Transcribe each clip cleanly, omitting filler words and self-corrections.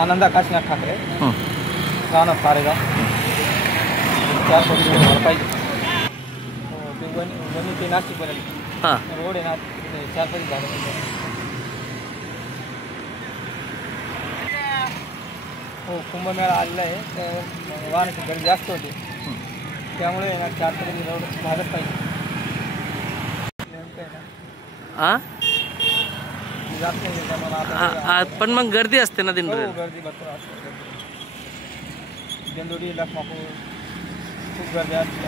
आनंदा काशीनाथ ठाकरे राहणार सारेगाव 4 कोटी भर पाहिजे ते वनी ते नाशिक पर्यंत रोड आहे ना 4 कोटी झालं हो कुंभमेळा आलेला आहे तर वाहनाची गर्दी जास्त होते त्यामुळे ना 4 कोटी रोड झालंच पाहिजे पण मग गर्दी असते ना दिंडोरी गर्दी भरपूर असते दिंडोरी लखमापूर खूप गर्दी असते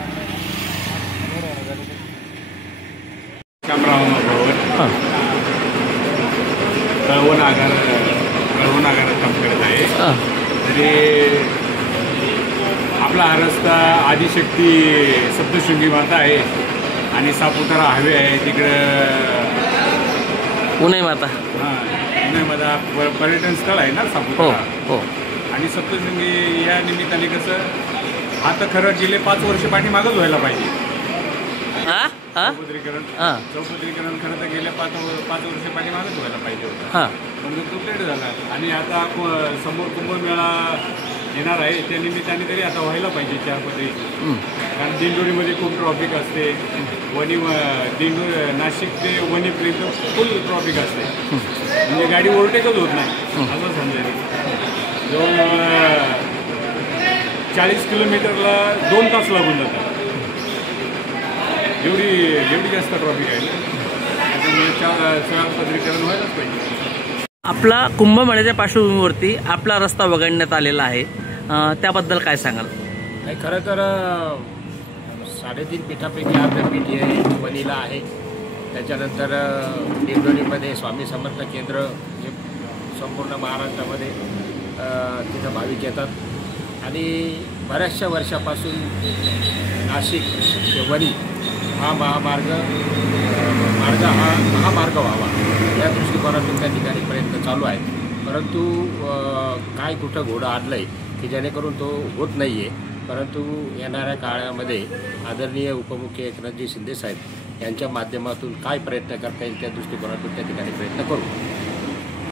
कळवण आगारात काम करत आहे तरी आपला हा रस्ता आदिशक्ती सप्तशृंगी माता आहे आणि सापुतारा हायवे आहे तिकडं उन्हाई माता उन्हाई माता पर्यटन स्थळ आहे ना सापुतारा हो आणि सप्तशृंगी या निमित्ताने कसं आता खरं गेले 5 वर्ष पाठीमागच व्हायला पाहिजे चौपदरीकरण खरं तर गेल्या 5 वर्ष पाठीमागच व्हायला पाहिजे होतं पण तो लेट झाला आणि आता समोर कुंभमेळा येणार आहे त्या निमित्ताने तरी आता व्हायला पाहिजे 4 पदरी कारण दिंडोरीमध्ये खूप ट्रॉफिक असते नाशिक ते वणीपर्यंत फुल ट्रॉफिक असते म्हणजे गाडी ओव्हरटेकच होत नाही असं समजायचं जवळ 40 किलोमीटरला 2 तास लागून जातात एवढी जास्त ट्रॉफिक आहे त्याच्यामुळे 4 पदरीकरण व्हायलाच पाहिजे. आपला कुंभमेळ्याच्या पार्श्वभूमीवरती आपला रस्ता वगळण्यात आलेला आहे त्याबद्दल काय सांगाल? खरं तर 3.5 पीठापैकी आपलं पीठ हे वणीला आहे. त्याच्यानंतर दिंडोरीमध्ये स्वामी समर्थ केंद्र हे संपूर्ण महाराष्ट्रामध्ये तिथं भाविक येतात आणि बऱ्याचशा वर्षापासून नाशिक ते वणी हा महामार्ग व्हावा या दृष्टिकोनातून त्या ठिकाणी प्रयत्न चालू आहेत. परंतु काय कुठं घोडं आणलं आहे की जेणेकरून तो होत नाही आहे. परंतु येणाऱ्या काळामध्ये आदरणीय उपमुख्य एकनाथजी शिंदे साहेब यांच्या माध्यमातून काय प्रयत्न करता येईल त्या दृष्टिकोनातून त्या ठिकाणी प्रयत्न करू.